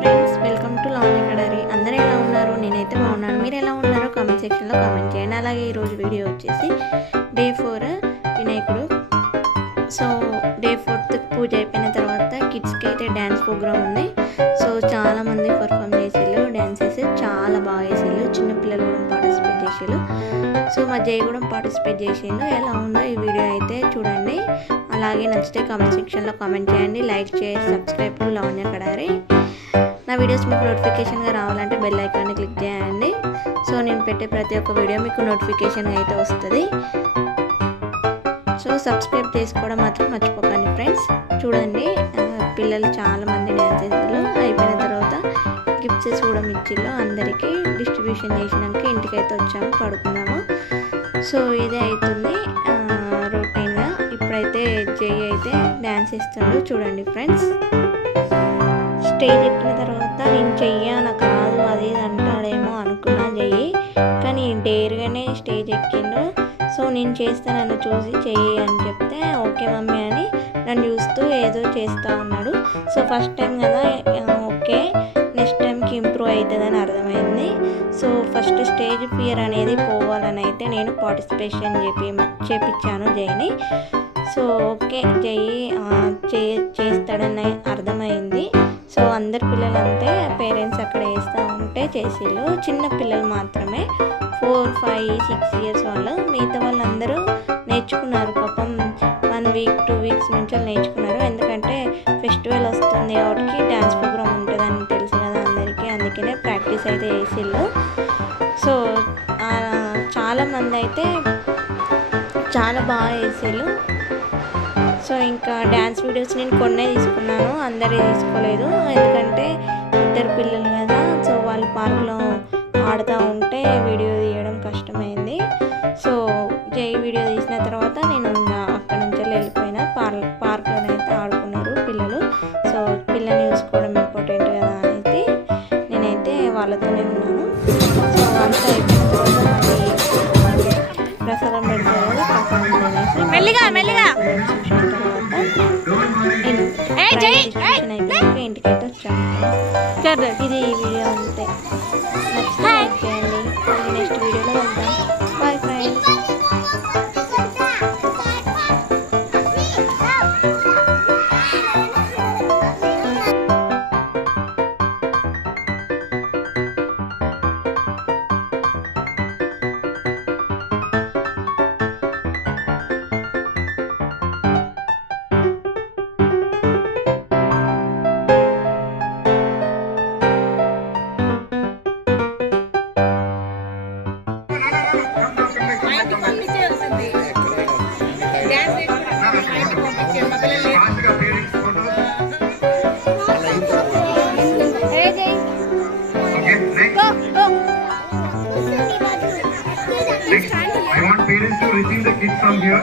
Friends, welcome to Lavanya Kadari. అందరూ ఎలా ఉన్నారు? నేనైతే బాగున్నాను. మీరు ఎలా ఉన్నారో కామెంట్ సెక్షన్లో కామెంట్ చేయండి. అలాగే ఈరోజు వీడియో వచ్చేసి డే 4 వినాయకుడు. సో డే 4 పూజ అయిపోయిన తర్వాత కిడ్స్కి అయితే డ్యాన్స్ ప్రోగ్రామ్ ఉంది. సో చాలామంది పర్ఫామ్ చేసేళ్ళు, డ్యాన్స్ చేసి చాలా బాగా చేసేళ్ళు. చిన్నపిల్లలు కూడా పార్టిసిపేట్ చేసేళ్ళు. సో మా జై కూడా పార్టిసిపేట్ చేసేళ్ళు. ఎలా ఉందో ఈ వీడియో అయితే చూడండి. అలాగే నచ్చితే కామెంట్ సెక్షన్లో కామెంట్ చేయండి. లైక్ చేసి సబ్స్క్రైబ్ టు లావణ్య కడారి. నా వీడియోస్ మీకు నోటిఫికేషన్గా రావాలంటే బెల్ ఐకాన్ని క్లిక్ చేయండి. సో నేను పెట్టే ప్రతి ఒక్క వీడియో మీకు నోటిఫికేషన్గా అయితే వస్తుంది. సో సబ్స్క్రైబ్ చేసుకోవడం మాత్రం మర్చిపోకండి ఫ్రెండ్స్. చూడండి, పిల్లలు చాలామంది డ్యాన్స్ చేసేళ్ళు. అయిపోయిన తర్వాత గిఫ్ట్స్ కూడా ఇచ్చిళ్ళు. అందరికీ డిస్ట్రిబ్యూషన్ చేసినాక ఇంటికైతే వచ్చాము, పడుకున్నాము. సో ఇదే అవుతుంది రొటీన్గా. ఇప్పుడైతే జై అయితే డ్యాన్స్ ఇస్తాడు. చూడండి ఫ్రెండ్స్, స్టేజ్ ఎక్కిన తర్వాత నేను చెయ్యను కాదు అది అంటాడేమో అనుకున్నా జై, కానీ డేర్గానే స్టేజ్ ఎక్కిండు. సో నేను చేస్తానని చూసి చెయ్యి అని చెప్తే ఓకే మమ్మీ అని నన్ను చూస్తూ ఏదో చేస్తూ ఉన్నాడు. సో ఫస్ట్ టైం కదా, ఓకే నెక్స్ట్ టైంకి ఇంప్రూవ్ అవుతుందని అర్థమైంది. సో ఫస్ట్ స్టేజ్ ఫియర్ అనేది పోవాలని అయితే నేను పార్టిసిపేషన్ చేపించాను జైని. సో ఓకే జై చేస్తాడని అర్థమైంది. సో అందరు పిల్లలు అంతే, పేరెంట్స్ అక్కడ వేస్తూ ఉంటే చేసేళ్ళు. చిన్న పిల్లలు మాత్రమే 4, 5, 6 ఇయర్స్ వాళ్ళు. మిగతా వాళ్ళందరూ నేర్చుకున్నారు. పాపం 1 వీక్ 2 వీక్స్ నుంచి నేర్చుకున్నారు. ఎందుకంటే ఫెస్టివల్ వస్తుంది కాబట్టి డ్యాన్స్ ప్రోగ్రామ్ ఉంటుందని తెలుసు కదా అందరికీ, అందుకనే ప్రాక్టీస్ అయితే చేసేళ్ళు. సో చాలామంది అయితే చాలా బాగా వేసేళ్ళు. సో ఇంకా డ్యాన్స్ వీడియోస్ నేను కొన్నే తీసుకున్నాను, అందరే తీసుకోలేదు. ఎందుకంటే 2 పిల్లలు కదా, సో వాళ్ళు పార్క్లో ఆడుతూ ఉంటే వీడియో తీయడం కష్టమైంది. సో జై వీడియో తీసిన తర్వాత నేను అక్కడ నుంచి వెళ్ళిపోయిన పార్క్లోనైతే ఆడుకున్నారు పిల్లలు. సో పిల్లల్ని చూసుకోవడం ఇంపార్టెంట్ కదా అనేది నేనైతే వాళ్ళతోనే ఉన్నాను. సో అంతా అయిపోయిన తర్వాత మళ్ళీ ప్రసాదం పెడతారు కదా, ప్రసాదం తినేసి మెల్లిగా చూసిన తర్వాత ఇంటికైతే వచ్చాను. ఇది ఈ వీడియో అంతే. నచ్చితే లైక్ చేయండి. నెక్స్ట్ వీడియోలో వెళ్దాం. Bye friends. I want parents to receive the kids from here.